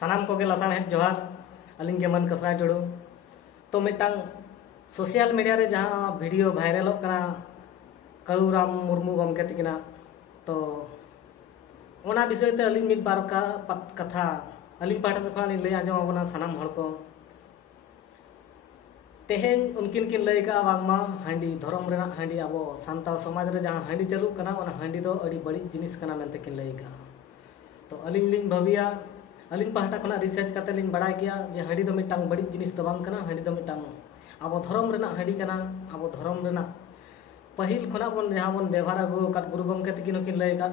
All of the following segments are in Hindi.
सानाम को लासान हेड जोहार अलिंग के मन कसरा टुडू तो मिटांग सोशल मीडिया रे जहाँ वीडियो वायरल कना कलुराम मुर्मू गमके तकिना तो ओना विषय ते अलिंग मिद बार का कथा अलिंग पाठा से खानी लय आजम आबोना सानाम हड़ को तेहेन उनकिन किन लय का बागमा हांडी धर्म रेना हांडी आबो सांताल समाज रे जहाँ हांडी चालू कना ओना हांडी दो अड़ी बड़ी जिनिस कना मेनते किन लय का तो अलिंग लिंग भविया अलिंग पाहटा खना रिसर्च करते लिंग बड़ा किया जे हांडी दो मिटांग बड़ी जिनिस तो बांग कना हांडी दो मिटांग आबो धर्म रेना हांडी कना आबो धर्म रेना पहिल खना बन जहाँ बन व्यवहार आगु काट गुरु गमके तकिन किन लय का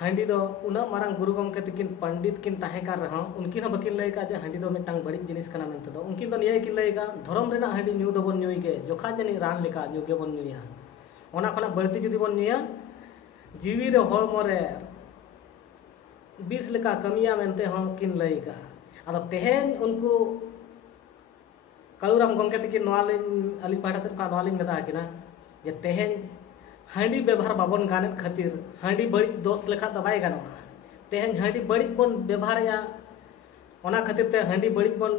हांडी दो उना मारंग गुरु गमके तकिन पंडित किन ताहे कार रहा उनकिन ह बकिन लय का जे हांडी दो मिटांग बड़ी जिनिस कना मेनते दो उनकिन दो निये किन लय का धर्म रेना हांडी न्यू दो बन न्यूई के जोखा जनी रान लेका न्यू के बन न्यूया ओना खना बड़ती जुदी बन न्यूया जीवी रे हड़मो रे 20 लेका कमिया मेनते हों किन लय का अदो तेहेन उनको कलुराम गमके तकिन नवालिन अली पाठा से का नवालिन मेता किना जे तेहेन हांडी व्यवहार बाबन गाने खातिर हांडी बड़ी दोष लेखा तो बाय गानो तेहेन हांडी बड़ी बन व्यवहार या ओना खातिर ते हांडी बड़ी बन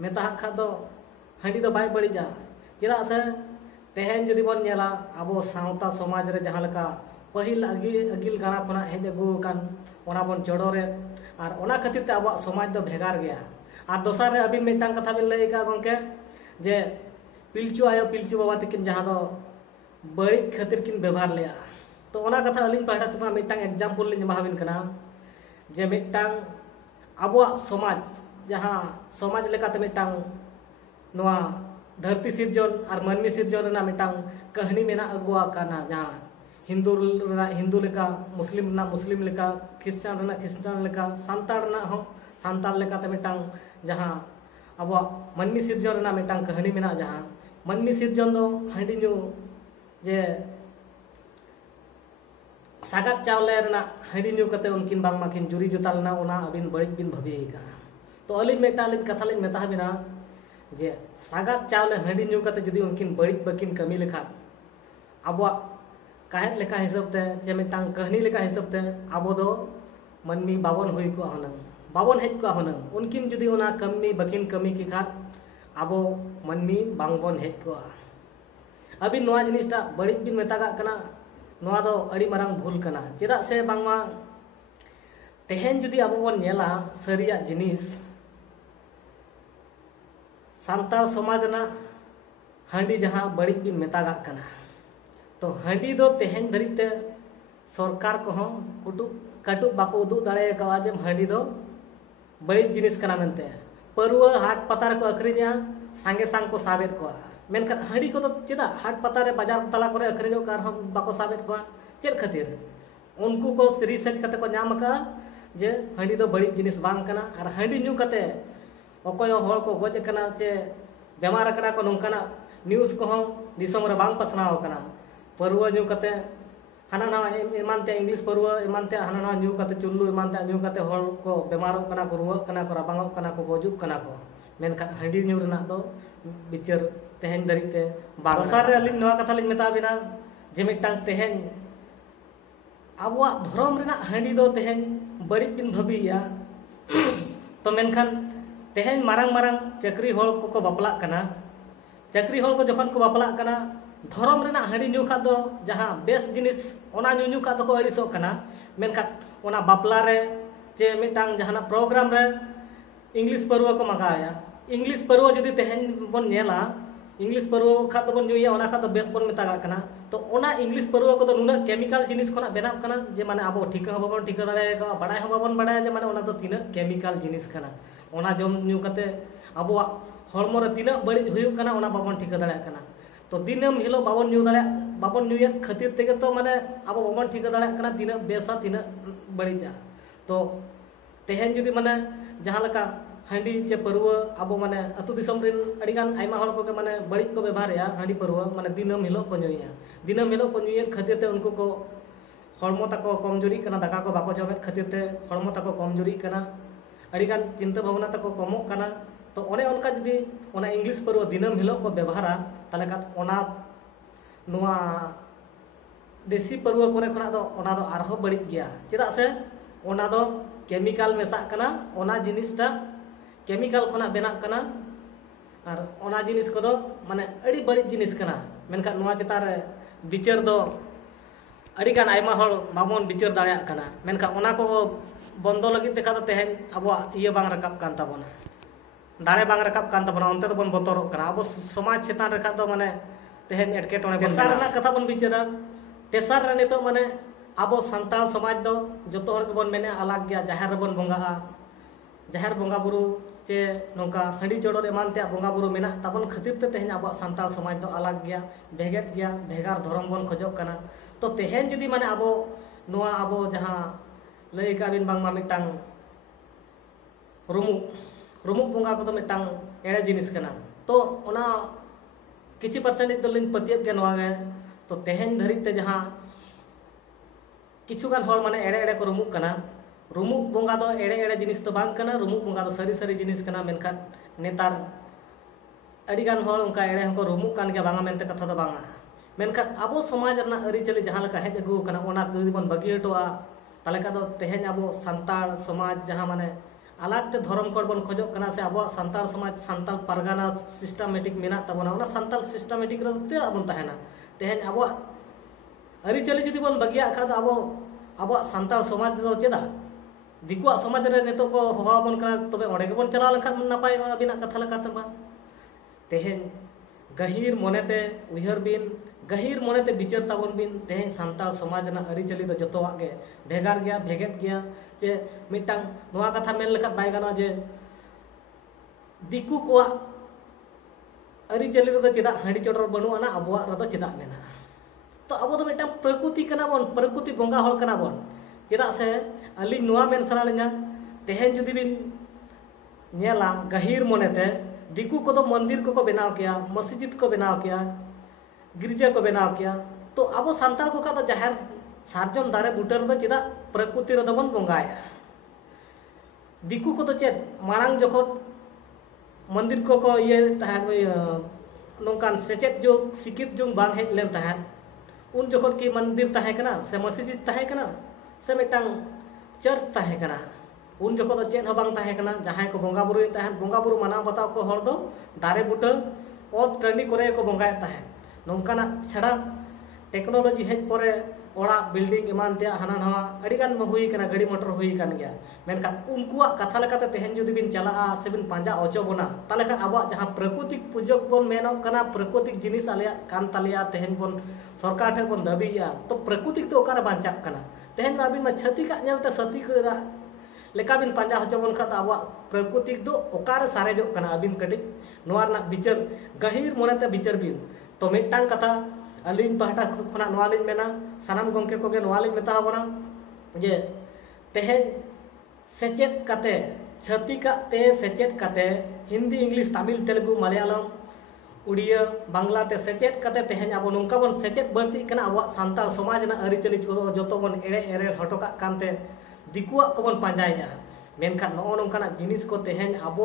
मेता खा दो हांडी दो बाय बड़ी जा चेदा से तेहेन जदि बन नेला आबो सावता समाज रे जहां लका पहिल अगिल गाना खना हेज अगु कान ओना बन चोड़ोरे और ओना खातिर ते आबो समाज दो भेगार गया और दोसर रे अभी मिटांग कथा बिन लय का गंके जे पिलचू आयो पिलचू बाबा तकिन जहां दो बड़ी खातिर किन व्यवहार लिया तो ओना कथा अलिंग पाहटा से मिटांग एग्जाम्पल लिंग माहबिन कना जे मिटांग आबो समाज जहां समाज लेकाते मिटांग नोआ धरती सिरजन और मानवी सिरजन रेना मिटांग कहानी मेना अगुआ काना जहां हिंदू लेका मुस्लिम लेका क्रिश्चियन लेका सांताल रेना हो सांताल लेकाते मिटांग जहां आबो मानवी सिरजन रेना मिटांग कहानी मेना जहां मानवी सिरजन दो हांडी न्यू जे सागात चावले रेना हांडी न्यू कते उनकिन बांग माकिन जुरी जुता लेना ओना अबिन बड़ी बिन भभी का तो अलिंग मेटा लिंग कथा लिंग मेता बिना जे सागात चावले हांडी न्यू कते जदी उनकिन बड़ी बकिन कमी लेखा आबो काहे लेखा हिसाब ते जे मिटांग कहानी लेखा हिसाब ते आबो दो मनमी बावन हुई को हनंग बावन हेज को हनंग उनकिन जदी ओना कमी बकिन कमी की खा आबो मनमी बांगबन हेज को अभी नोआ जिनिसटा बड़ी बिन मेतागा कना नोआ दो अड़ी मारंग भूल कना चेदा से बांगमा तेहेन जदी आबो बन नेला सरिया जिनिस सांताल समाज ना हांडी जहां बड़ी बिन मेतागा कना तो हांडी दो तेहेन धरिते सरकार को कटु बाको उदू दाड़े का जे हांडी दो बड़ी जिनिस कना मेनते परुआ हाट पतार को अखरिया सांगे सांग को साबेत को मेनखान हांडी को तो चेदा हाट पता रे बाजार तला करे अखरियो कार हम बाको साबेत को चेद खातिर उनको को रिसर्च कते को नाम का जे हांडी दो बड़ी जिनिस बांग कना और हांडी न्यू कते अकोय होड़ को गोज कना चे बेमार कना को नोंकना न्यूज़ को हम दिसम रे बांग पसनाव कना परुआ न्यू कते हाना ना एमानते इंग्लिश परुआ एमानते हाना ना न्यू कते चुल्लू एमानते न्यू कते होड़ को बेमारो कना को रुआ कना को राबांगो कना को गोजुक कना को मेनखान हांडी न्यू रेना दो बिचार तेहेन दरिते बागसार रे अलिंग नवा कथा लिंग मेता बिना जे मिटांग तेहेन आबुआ धर्म रेना हांडी दो तेहेन बड़ी बिन भबिया तो मेनखान तेहेन मारंग मारंग चक्री होड़ को बापला कना चक्री होड़ को जखन को बापला कना धर्म रेना हांडी न्यू खा दो जहां बेस जिनिस ओना न्यू खा दो को अड़िसो कना मेनखान ओना बापला रे जे मिटांग जहाना प्रोग्राम रे इंग्लिश परुआ को मगाया इंग्लिश परुआ जदी तेहेन बन नेला इंग्लिश परुआ खा तो बन न्यूया ओना खा तो बेस बन मेतागा कना तो ओना इंग्लिश परुआ को तो नुना केमिकल जिनिस कोना बेना कना जे माने आबो ठिका हो बाबन ठिका दाड़े का बडाय हो बाबन बडाय जे माने ओना तो तिना केमिकल जिनिस कना ओना जम न्यू कते आबो हड़मो रे तिना बड़ी हुयु कना ओना बाबन ठिका दाड़े कना तो दिनम हिलो बाबन न्यू दाड़े बाबन न्यूया खातिर तेगे तो माने आबो बाबन ठिका दाड़े कना तिना बेसा तिना बड़ी जा तो तेहेन जदी माने जहां लका हांडी चे परुआ आबो माने अतु दिसम रिन अडिगान आइमा हड़ को के माने बड़ी को व्यवहार या हांडी परुआ माने दिनम हिलो को न्यूया दिनम हिलो को न्यूया खातिर ते उनको को हड़मो तको कमजोरी कना दाका को बाको जमेत खातिर ते हड़मो तको कमजोरी कना अडिगान चिंता भावना तको कमो कना तो ओने उनका जदी ओना इंग्लिश परुआ दिनम हिलो को व्यवहारा ताले का ओना नोआ देसी परुआ कोरे खना दो ओना दो आरहो बड़ी गया चेदा से ओना दो केमिकल मेसाक कना ओना जिनिसटा केमिकल खोना बेनाक कना और ओना जिनिस को माने अड़ी बड़ी जिनिस कना मेनखा नोआ चितान रे विचार दो अड़ी गान आयमा हर बाबन विचार दाड़ा कना मेनखा ओना को बंदो लगी देखा तो तेहन अब इया बांग रकाब कान ताबोना दाड़े बांग रकाब कान ताबोना उनते तो बन बतोर कना अब समाज चितान रेखा तो माने तेहन एटकेटोने तेसार ना कथा बन विचारा तेसार रे नितो माने अब सान्ताल समाज दो जतो हर बन मेने अलग गया जाहेर बन बंगा जाहेर बंगा बुरु चे नौका हंडी चोड़ोर एमान ते बंगा बुरु मेना ताबन खातिर ते तेहन अब सान्ताल समाज दो अलग गया भेगेत गया भेगार धर्म बन खोजोक कना तो तेहन जुदी माने अब नोआ अब जहां लई काबिन बांगमा मिटांग रुमुक बंगा को तो मिटांग एड़े जिनिस कना तो ओना किछि परसेंटेज तो लिन पतियब के नोआ गे तो तेहन धरी ते जहां किछुगान हर माने एड़े एड़े को रुमुक कना रुमुक बंगा दो एड़े एड़े जिनिस तो बांग कना रुमुक बंगा दो सरी सरी जिनिस कना मेनखान नेतार अड़ीगान हर उनका एड़े हको रुमुक कान के बांगा मेनते कथा तो बांगा मेनखान अब समाज रना अरिचली जहां लका हेज अगु कना ओना जुदी बन बगी हटोआ ताले का दो तेहन अब सान्ताल समाज जहां माने अलग ते धर्म कोड बन खोजोक कना से अब सान्ताल समाज सान्ताल परगाना सिस्टमेटिक मेना तबना ओना सान्ताल सिस्टमेटिक रे ते अब ताहेना तेहन अब अरिचली जुदी बन बगिया खा अब सान्ताल समाज दो चेदा दिकुआ समाज रे नेतो को हवा बन कना तबे ओडे के बन चला लखा नपाय अबिना कथा लका तबा तेहन गहीर मोनेते उहर बिन गहीर मोनेते विचार ताबन बिन तेहन सान्ताल समाज ना अरिचली दो जतोवा गे भेगार गया भेगेत गया जे मिटांग नोआ कथा मेन लखा बाय गाना जे दिकु को अरिचली रे चेदा हंडी चोडर बनु आना अबवा रे चेदा मेना तो अब तो मिटांग प्रकृति कना बन प्रकृति बंगा हल कना बन चेदा से अली नोआ मेन सना लेना तेहन जुदी बिन नेला गहीर मोनेते दिकु को तो मंदिर को बनाव किया मस्जिद को बनाव किया गिरजा को बनाव किया तो अब सान्ताल को का तो जाहेर सार्जम दारे बुटर दो चेदा प्रकृति रे बन बंगाया दिकु को तो चेद मांग जखन मंदिर को ये तहन नोंकान सेचेत जो सिकित जो बांग हेज लेन तहन उन जखन की मंदिर तहे कना से मस्जिद तहे कना से मिटांग चर्च तहे कना उन जखन चेद हो बांग तहे कना जहां को बंगा बुरु तहन बंगा बुरु माना बताव को हर दो दारे बुटर और टंडी करे को बंगाय तहन नोंकाना छड़ा टेक्नोलॉजी हेज परे ओड़ा बिल्डिंग ईमान ते हाना नवा अड़ीगान हुई कना गाड़ी मोटर हुई कान गया मेनका उनकुआ कथा लेकाते तेहन जुदी बिन चला से बिन पांजा ओचो बोना ताले खान अब जहां प्राकृतिक पूजक बन मेनो कना प्राकृतिक जिनिस आलिया कान तालिया तेहन बन सरकार ठे बन दाबिया तो प्राकृतिक तो ओकारे बांचा कना तेहन अबिन मा छती का नेलते सती करा लेका बिन पांजा होचो बन खत अब प्राकृतिक दो ओकारे सारेजो कना अबिन कटी नोआ रना विचार गहीर मोनेते विचार बिन तो मिटांग कथा अलिन पहटा खुना नोआ लिन मेना सानाम गंके को के नोआ लिन मेता हबना जे तेहन सेचेत काते छती का ते सेचेत काते हिंदी इंग्लिश तमिल तेलुगु मलयालम उड़िया बांग्ला ते सेचेत काते तेहन अब नोंका बन सेचेत बढ़ती कना अब सान्ताल समाज ना अरिचली को जतो बन एड़े एरे हटोका कानते दिकुआ को बन पांजाया मेनखा नो नोंकाना जिनिस को तेहन अब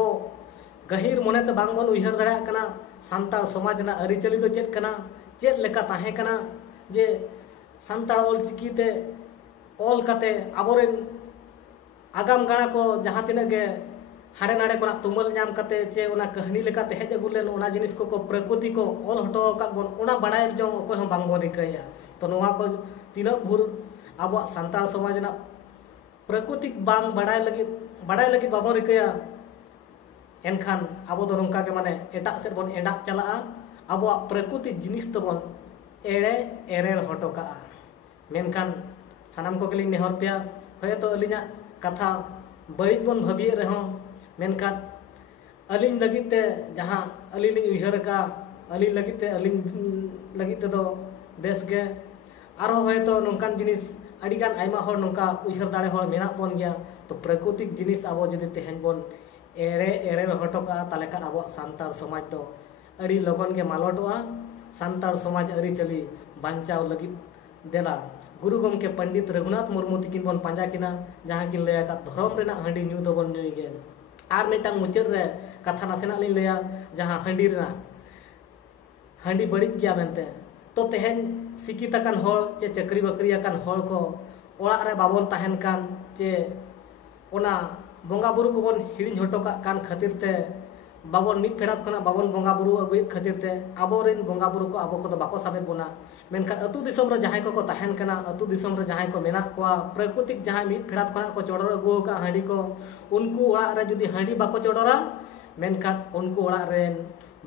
गहीर मोनेते बांग बन उयहर दाड़ा कना सान्ताल समाज ना अरिचली दो चेत कना चेत लेका ताहे कना जे सान्ताल ऑलचिकी ते ऑल काते आबोरेन आगाम गाना को जहां तिना गे हाड़े नाड़े को तुमल नाम काते चे ओना कहानी लेका ते हेज अगुलेन ओना जिनिस को प्रकृति को ऑल हटो का बन ओना बड़ाय जो को हम बांग बन रिकया तो नोआ को तीना भूर अब सान्ताल समाज ना प्राकृतिक बांग बड़ाय लगी बाबो रिकया एनखान अब दो नोंका के माने एटा से बन एडा चला अब प्राकृतिक जिनिस तो बन एड़े एरेर हटो का मेनखान सानाम को केलिंग नेहर पेया होय तो अलिना कथा बड़ी बन भाबिए रहो मेनखान अलिन लगिते जहां अलिन उयहर का अलिन लगिते दो बेस गे आरो होय तो नोंकान जिनिस अडिगान आइमा हर नोंका उयहर दाड़े हर मेना बन गया तो प्राकृतिक जिनिस अब जदि तेहन बन एरे एरे हटो का ताले खान अब सान्ताल समाज तो अड़ी लगन के मालटोआ सान्ताल समाज अरिचली बांचाव लगी देला गुरु गमके पंडित रघुनाथ मुर्मू तिकिन बन पांजा किना जहां किन लया का धर्म रेना हंडी न्यू दो बन न्यू गे आर मिटांग मुचाद रे कथा नासेना लिन लया जहां हंडी रेना हंडी बड़ी गया मेनते तो तेहन सिकित चे चकरी बकरी को ओड़ा रे बाबन तहन कान चे ओना बोंगा बुरु को बन हिड़िñ हटो कान खातिर ते बाबन मिट फेरात खना बाबन बोंगा बुरु अगुए खातिर ते आबोरेन बोंगा बुरु को आबो को तो बाको साबे बोना मेनखान अतु दिसम रे जहां को तहन कना अतु दिसम रे जहां को मेना कोआ प्राकृतिक जहां मिट फेरात खना को चोडर अगु का हांडी को उनको ओड़ा रे जुदी हांडी बाको चोडरा मेनखान उनको ओड़ा रेन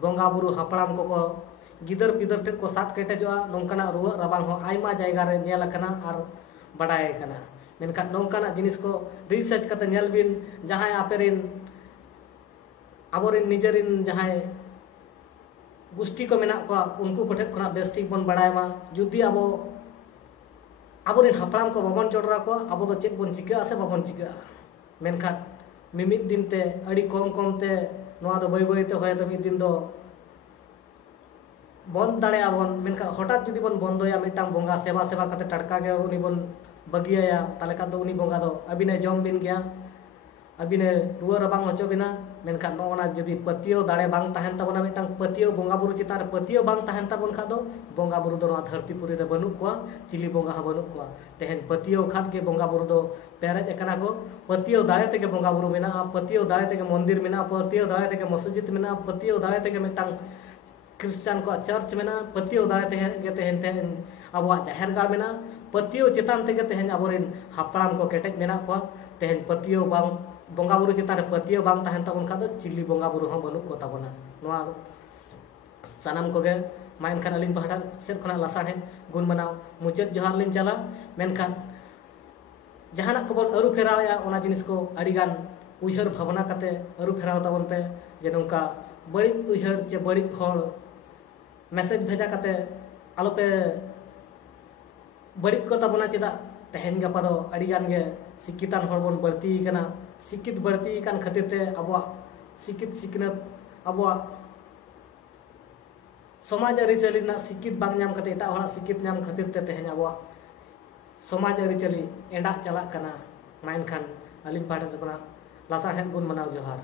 बोंगा बुरु हापड़ाम को गिदर पिदर टे को सात केटेजोआ नोंकाना रुवा रबांग हो आयमा जायगा रे नेल कना आर बडाय कना मेनखान नोंकाना जिनिस को रिसर्च कते नेल बिन जहां आपेरिन आबोरिन निजरिन जहां गोष्ठी को मेना को उनको कोठे खना बेस्टिक बन बडायमा जुदी आबो आबोरिन हापड़ाम को बाबन चोडरा को आबो दो चेक बन चिका से बाबन चिका मेनखान मिमित दिन ते अड़ी कम कम ते नोआ दो बय बय ते होय तो मिद दिन दो बंद दाड़े आबन मेनखान हठात जुदी बन बंदोया मिटांग बोंगा सेवा सेवा कते टड़का गे उनी बन बगिया ताले का दो उनी बोंगा दो अबिने जम बिन गया अबिने रुआ रबांग होचो बिना मेनखान नोना जुदी पतियो दाड़े बांग ताहन तबना मिटांग पतियो बोंगा बुरु चितार पतियो बांग ताहन तबन खा दो बोंगा बुरु दो धरती पुरी रे बनु कोआ चिली बोंगा हा बनु कोआ तेहन पतियो खात के बोंगा बुरु दो पेरेज एकना को पतियो दाड़े ते के बोंगा बुरु मेना पतियो दाड़े ते के मंदिर मेना पतियो दाड़े ते के मस्जिद मेना पतियो दाड़े ते के मिटांग क्रिश्चियन को चर्च में पतियो दाड़े तेहन तेहन अब जाहिर गाड़ में पतियो चितान ते तेहन आबोरिन हापड़ाम को केटेज मेना को तेहन पतियो बांग बोंगा बुरु चितान पतियो बांग तहन तबन खा दो चिली बोंगा बुरु हो बनु को तबना नोआ सनम को गे मा एनखान अलिन पहाटा सेब खना लासाहे गुण मनाव मुचाद जोहार लिन चला मेनखान जहाना को बन अरु फेराया ओना जिनिस को अडिगान उयहर भावना कते अरु फेराव तबन पे जे नोंका बड़ी उयहर जे बड़ी हर मैसेज भेजा कते आलो पे बड़ी को तबना चेदा तेहन गपा दो अडिगान गे शिक्षितान हर बन बढ़ती कना शिक्षित बढ़ती कान खातिर ते अबवा शिक्षित सिकनत अबवा समाज अरिचली ना शिक्षित बांग नाम कते एटा हड़ा शिक्षित नाम खातिर ते तेहन अबवा समाज अरिचली एंडा चला कना माइन खान अलिन पाठा से लासा हेन गुण मनाव जोहार।